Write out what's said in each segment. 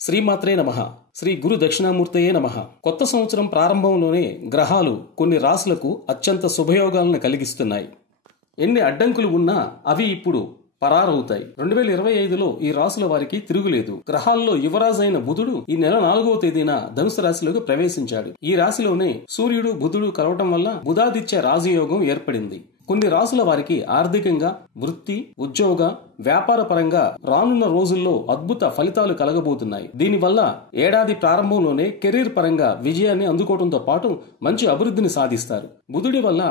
శ్రీమాత్రే నమః. శ్రీ గురు దక్షిణామూర్తయే నమః. కొత్త సంవత్సరం ప్రారంభంలోనే గ్రహాలు కొన్ని రాశులకు అత్యంత శుభయోగాలను కలిగిస్తున్నాయి. ఎన్ని అడ్డంకులు ఉన్నా అవి ఇప్పుడు పరారవుతాయి. 2025లో ఈ రాశుల వారికి తిరుగులేదు. గ్రహాల్లో యువరాజు అయిన బుధుడు ఈ నెల 4వ తేదీన ధనుసు రాశిలోకి ప్రవేశించాడు. ఈ రాశిలోనే సూర్యుడు బుధుడు కలవటం వల్ల బుధాదిత్య రాజయోగం ఏర్పడింది. కొన్ని రాశుల వారికి ఆర్థికంగా, వృత్తి, ఉద్యోగ, వ్యాపార పరంగా రానున్న రోజుల్లో అద్భుత ఫలితాలు కలగబోతున్నాయి. దీనివల్ల ఏడాది ప్రారంభంలోనే కెరీర్ పరంగా విజయాన్ని అందుకోవడంతో పాటు మంచి అభివృద్ధిని సాధిస్తారు. బుధుడి వల్ల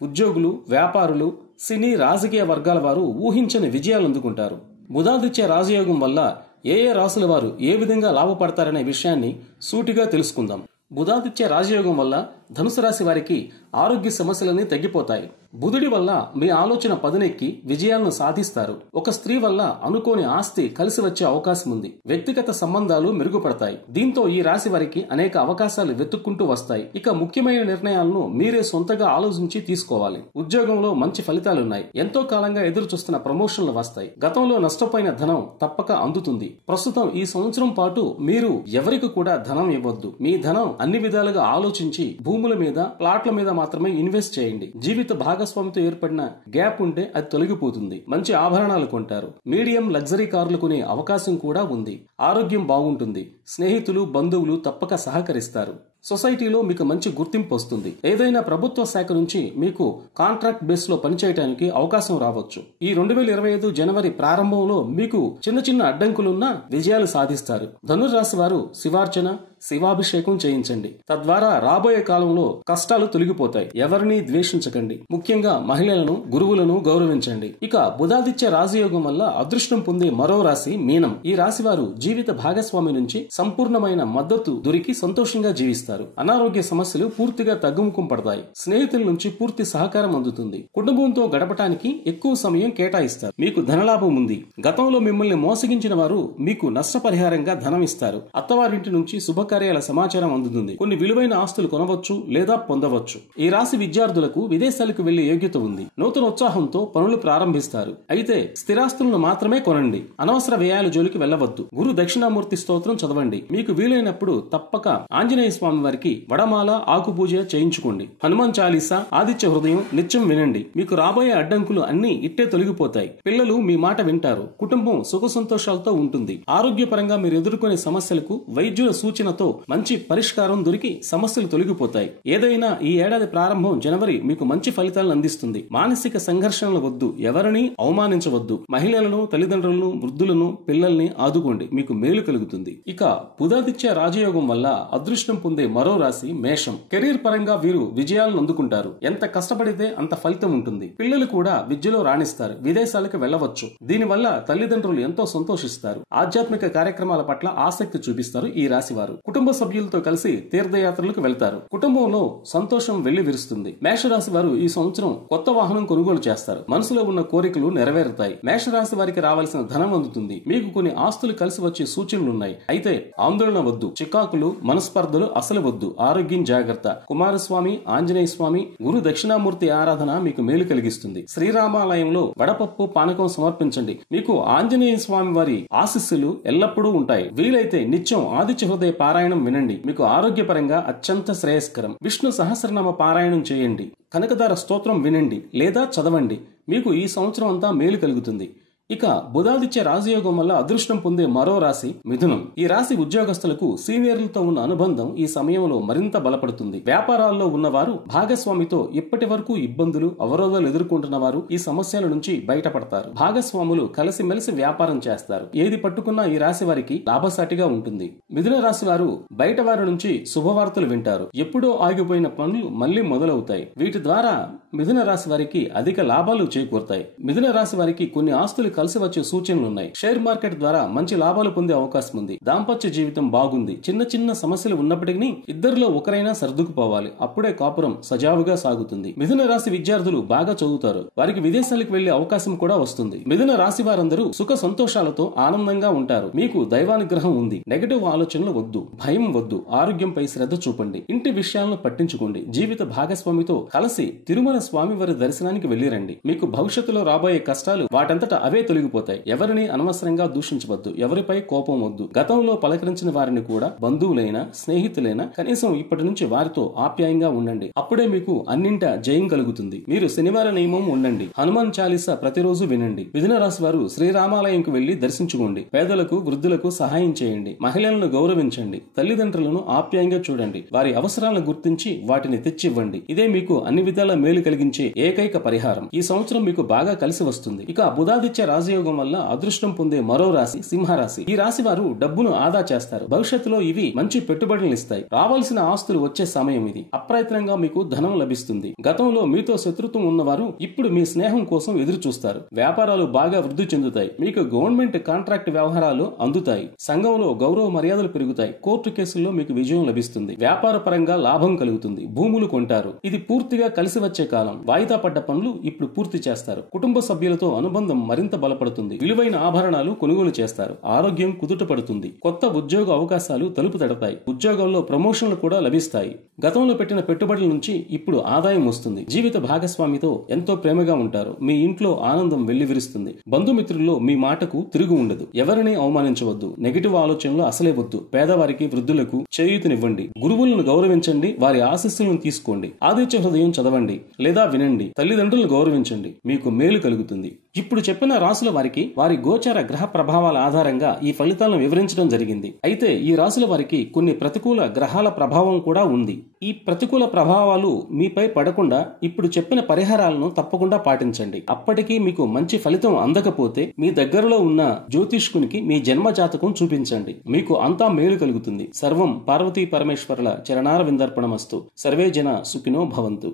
ఉద్యోగులు, వ్యాపారులు, సినీ, రాజకీయ వర్గాల వారు ఊహించని విజయాలు అందుకుంటారు. బుధాదిత్య రాజయోగం వల్ల ఏ రాశుల వారు ఏ విధంగా లాభపడతారనే విషయాన్ని సూటిగా తెలుసుకుందాం. బుధాదిత్య రాజయోగం వల్ల ధనుసు రాశి వారికి ఆరోగ్య సమస్యలన్నీ తగ్గిపోతాయి. బుధుడి వల్ల మీ ఆలోచన పదునెక్కి విజయాలను సాధిస్తారు. ఒక స్త్రీ వల్ల అనుకోని ఆస్తి కలిసి వచ్చే అవకాశం ఉంది. వ్యక్తిగత సంబంధాలు మెరుగుపడతాయి. దీంతో ఈ రాశి వారికి అనేక అవకాశాలు వెతుక్కుంటూ వస్తాయి. ఇక ముఖ్యమైన నిర్ణయాలను మీరే సొంతగా ఆలోచించి తీసుకోవాలి. ఉద్యోగంలో మంచి ఫలితాలున్నాయి. ఎంతో కాలంగా ఎదురు చూస్తున్న ప్రమోషన్లు వస్తాయి. గతంలో నష్టపోయిన ధనం తప్పక అందుతుంది. ప్రస్తుతం ఈ సంవత్సరం పాటు మీరు ఎవరికి కూడా ధనం ఇవ్వద్దు. మీ ధనం అన్ని విధాలుగా ఆలోచించి భూముల మీద, ప్లాట్ల మీద మాత్రమే ఇన్వెస్ట్ చేయండి. జీవిత భాగస్వామితో ఏర్పడిన గ్యాప్ ఉంటే అది తొలగిపోతుంది. మంచి ఆభరణాలు కొంటారు. మీడియం లగ్జరీ కార్లు కొనే అవకాశం కూడా ఉంది. ఆరోగ్యం బాగుంటుంది. స్నేహితులు, బంధువులు తప్పక సహకరిస్తారు. సొసైటీలో మీకు మంచి గుర్తింపు వస్తుంది. ఏదైనా ప్రభుత్వ శాఖ నుంచి మీకు కాంట్రాక్ట్ బేస్ లో పనిచేయడానికి అవకాశం రావచ్చు. ఈ 2025 జనవరి ప్రారంభంలో మీకు చిన్న చిన్న అడ్డంకులున్నా విజయాలు సాధిస్తారు. ధనుర్రాశి వారు శివార్చన, శివాభిషేకం చేయించండి. తద్వారా రాబోయే కాలంలో కష్టాలు తొలగిపోతాయి. ఎవరిని ద్వేషించకండి. ముఖ్యంగా మహిళలను, గురువులను గౌరవించండి. ఇక బుధాదిత్య రాజయోగం వల్ల అదృష్టం పొందే మరో రాశి మీనం. ఈ రాశి వారు జీవిత భాగస్వామి నుంచి సంపూర్ణమైన మద్దతు దొరికి సంతోషంగా జీవిస్తారు. అనారోగ్య సమస్యలు పూర్తిగా తగ్గుముఖం పడతాయి. స్నేహితుల నుంచి పూర్తి సహకారం అందుతుంది. కుటుంబంతో గడపటానికి ఎక్కువ సమయం కేటాయిస్తారు. మీకు ధనలాభం ఉంది. గతంలో మిమ్మల్ని మోసగించిన వారు మీకు నష్టపరిహారంగా ధనం ఇస్తారు. అత్తవారింటి నుంచి శుభకార్యాల సమాచారం అందుతుంది. కొన్ని విలువైన ఆస్తులు కొనవచ్చు లేదా పొందవచ్చు. ఈ రాశి విద్యార్థులకు విదేశాలకు వెళ్లే యోగ్యత ఉంది. నూతన ఉత్సాహంతో పనులు ప్రారంభిస్తారు. అయితే స్థిరాస్తులను మాత్రమే కొనండి. అనవసర వ్యయాల జోలికి వెళ్లవద్దు. గురు దక్షిణామూర్తి స్తోత్రం చదవండి. మీకు వీలైనప్పుడు తప్పక ఆంజనేయ స్వామి వారికి వడమాల, ఆకు పూజ చేయించుకోండి. హనుమాన్ చాలీసా, ఆదిత్య హృదయం నిత్యం వినండి. మీకు రాబోయే అడ్డంకులు అన్ని ఇట్టే తొలగిపోతాయి. పిల్లలు మీ మాట వింటారు. కుటుంబం సుఖ సంతోషాలతో ఉంటుంది. ఆరోగ్యపరంగా మీరు ఎదుర్కొనే సమస్యలకు వైద్యుల సూచనతో మంచి పరిష్కారం దొరికి సమస్యలు తొలగిపోతాయి. ఏదైనా ఈ ఏడాది ప్రారంభం జనవరి మీకు మంచి ఫలితాలను అందిస్తుంది. మానసిక సంఘర్షణలు వద్దు. ఎవరిని అవమానించవద్దు. మహిళలను, తల్లిదండ్రులను, వృద్ధులను, పిల్లల్ని ఆదుకోండి. మీకు మేలు కలుగుతుంది. ఇక బుధాదిత్య రాజయోగం వల్ల అదృష్టం పొందే మరో రాశి మేషం. కెరీర్ పరంగా వీరు విజయాలను అందుకుంటారు. ఎంత కష్టపడితే అంత ఫలితం ఉంటుంది. పిల్లలు కూడా విద్యలో రాణిస్తారు. విదేశాలకు వెళ్లవచ్చు. దీనివల్ల తల్లిదండ్రులు ఎంతో సంతోషిస్తారు. ఆధ్యాత్మిక కార్యక్రమాల పట్ల ఆసక్తి చూపిస్తారు. ఈ రాశి వారు కుటుంబ సభ్యులతో కలిసి తీర్థయాత్రలకు వెళ్తారు. కుటుంబంలో సంతోషం వెళ్లి విరుస్తుంది. మేషరాశి వారు ఈ సంవత్సరం కొత్త వాహనం కొనుగోలు చేస్తారు. మనసులో ఉన్న కోరికలు నెరవేరుతాయి. మేషరాశి వారికి రావాల్సిన ధనం అందుతుంది. మీకు కొన్ని ఆస్తులు కలిసి వచ్చే సూచనలున్నాయి. అయితే ఆందోళన వద్దు. చికాకులు, మనస్పర్ధలు అసలు వద్దు. ఆరోగ్యం జాగ్రత్త. కుమారస్వామి, ఆంజనేయ స్వామి, గురు దక్షిణామూర్తి ఆరాధన మీకు మేలు కలిగిస్తుంది. శ్రీరామాలయంలో వడపప్పు, పానకం సమర్పించండి. మీకు ఆంజనేయ స్వామి వారి ఆశీస్సులు ఎల్లప్పుడూ ఉంటాయి. వీలైతే నిత్యం ఆదిత్య హృదయ పారాయణం వినండి. మీకు ఆరోగ్యపరంగా అత్యంత శ్రేయస్కరం. విష్ణు సహస్రనామ పారాయణం చేయండి. కనకదార స్తోత్రం వినండి లేదా చదవండి. మీకు ఈ సంవత్సరం అంతా మేలు కలుగుతుంది. ఇక బుధాదిత్య రాజయోగం వల్ల అదృష్టం పొందే మరో రాశి మిథునం. ఈ రాశి ఉద్యోగస్తులకు సీనియర్లతో ఉన్న అనుబంధం ఈ సమయంలో మరింత బలపడుతుంది. వ్యాపారాల్లో ఉన్నవారు భాగస్వామితో ఇప్పటి వరకు ఇబ్బందులు, అవరోధాలు ఎదుర్కొంటున్న వారు ఈ సమస్యల నుంచి బయటపడతారు. భాగస్వాములు కలిసిమెలిసి వ్యాపారం చేస్తారు. ఏది పట్టుకున్నా ఈ రాశి వారికి లాభసాటిగా ఉంటుంది. మిథున రాశి వారు బయట వారి నుంచి శుభవార్తలు వింటారు. ఎప్పుడో ఆగిపోయిన పనులు మళ్లీ మొదలవుతాయి. వీటి ద్వారా మిథున రాశి వారికి అధిక లాభాలు చేకూరుతాయి. మిథున రాశి వారికి కొన్ని ఆస్తులు కలిసి వచ్చే సూచనలున్నాయి. షేర్ మార్కెట్ ద్వారా మంచి లాభాలు పొందే అవకాశం ఉంది. దాంపత్య జీవితం బాగుంది. చిన్న చిన్న సమస్యలు ఉన్నప్పటికీ ఇద్దరిలో ఒకరైనా సర్దుకుపోవాలి. అప్పుడే కాపురం సజావుగా సాగుతుంది. మిథున రాశి విద్యార్థులు బాగా చదువుతారు. వారికి విదేశాలకు వెళ్లే అవకాశం కూడా వస్తుంది. మిథున రాశి వారందరూ సుఖ సంతోషాలతో ఆనందంగా ఉంటారు. మీకు దైవానుగ్రహం ఉంది. నెగటివ్ ఆలోచనలు వద్దు. భయం వద్దు. ఆరోగ్యంపై శ్రద్ధ చూపండి. ఇంటి విషయాలను పట్టించుకోండి. జీవిత భాగస్వామితో కలిసి తిరుమల స్వామివారి దర్శనానికి వెళ్లిరండి. మీకు భవిష్యత్తులో రాబోయే కష్టాలు వాటంతట అవే తొలగిపోతాయి. ఎవరిని అనవసరంగా దూషించవద్దు. ఎవరిపై కోపం వద్దు. గతంలో పలకరించిన వారిని కూడా బంధువులైనా స్నేహితులైనా కనీసం ఇప్పటి నుంచి వారితో ఆప్యాయంగా ఉండండి. అప్పుడే మీకు అన్నింటా జయం కలుగుతుంది. మీరు శనివార నియమం ఉండండి. హనుమాన్ చాలీసా ప్రతిరోజు వినండి. మిథున రాశి వారు శ్రీరామాలయంకు వెళ్లి దర్శించుకోండి. పేదలకు వృద్ధులకు సహాయం చేయండి. మహిళలను గౌరవించండి. తల్లిదండ్రులను ఆప్యాయంగా చూడండి. వారి అవసరాలను గుర్తించి వాటిని తెచ్చివ్వండి. ఇదే మీకు అన్ని విధాల మేలు కలిగించే ఏకైక పరిహారం. ఈ సంవత్సరం మీకు బాగా కలిసి వస్తుంది. ఇక బుధాదిత్య రాజయోగం వల్ల అదృష్టం పొందే మరో రాశి సింహరాశి. ఈ రాశి వారు డబ్బును ఆదా చేస్తారు. భవిష్యత్తులో ఇవి మంచి పెట్టుబడులను ఇస్తాయి. రావాల్సిన ఆస్తులు వచ్చే సమయం ఇది. అప్రయత్నంగా మీకు ధనం లభిస్తుంది. గతంలో మీతో శత్రుత్వం ఉన్నవారు ఇప్పుడు మీ స్నేహం కోసం ఎదురు చూస్తారు. వ్యాపారాలు బాగా వృద్ధి చెందుతాయి. మీకు గవర్నమెంట్ కాంట్రాక్ట్ వ్యవహారాలు అందుతాయి. సంఘంలో గౌరవ మర్యాదలు పెరుగుతాయి. కోర్టు కేసుల్లో మీకు విజయం లభిస్తుంది. వ్యాపార పరంగా లాభం కలుగుతుంది. భూములు కొంటారు. ఇది పూర్తిగా కలిసి వచ్చే కాలం. వాయిదా పడ్డ పనులు ఇప్పుడు పూర్తి చేస్తారు. కుటుంబ సభ్యులతో అనుబంధం మరింత బలపడుతుంది. విలువైన ఆభరణాలు కొనుగోలు చేస్తారు. ఆరోగ్యం కుదుట పడుతుంది. కొత్త ఉద్యోగ అవకాశాలు తలుపు తడతాయి. ఉద్యోగాల్లో ప్రమోషన్లు కూడా లభిస్తాయి. గతంలో పెట్టిన పెట్టుబడుల నుంచి ఇప్పుడు ఆదాయం వస్తుంది. జీవిత భాగస్వామితో ఎంతో ప్రేమగా ఉంటారు. మీ ఇంట్లో ఆనందం వెల్లివిరుస్తుంది. బంధుమిత్రుల్లో మీ మాటకు తిరుగు ఉండదు. ఎవరిని అవమానించవద్దు. నెగిటివ్ ఆలోచనలు అసలే వద్దు. పేదవారికి వృద్ధులకు చేయూతనివ్వండి. గురువులను గౌరవించండి. వారి ఆశీస్సులను తీసుకోండి. ఆదిత్య హృదయం చదవండి లేదా వినండి. తల్లిదండ్రులను గౌరవించండి. మీకు మేలు కలుగుతుంది. ఇప్పుడు చెప్పిన రాసుల వారికి వారి గోచర గ్రహ ప్రభావాల ఆధారంగా ఈ ఫలితాలను వివరించడం జరిగింది. అయితే ఈ రాసుల వారికి కొన్ని ప్రతికూల గ్రహాల ప్రభావం కూడా ఉంది. ఈ ప్రతికూల ప్రభావాలు మీపై పడకుండా ఇప్పుడు చెప్పిన పరిహారాలను తప్పకుండా పాటించండి. అప్పటికీ మీకు మంచి ఫలితం అందకపోతే మీ దగ్గరలో ఉన్న జ్యోతిష్కునికి మీ జన్మ జాతకం చూపించండి. మీకు అంతా మేలు కలుగుతుంది. సర్వం పార్వతీ పరమేశ్వరుల చరణార విందర్పణమస్తు. సర్వే జన సుఖినో భవంతు.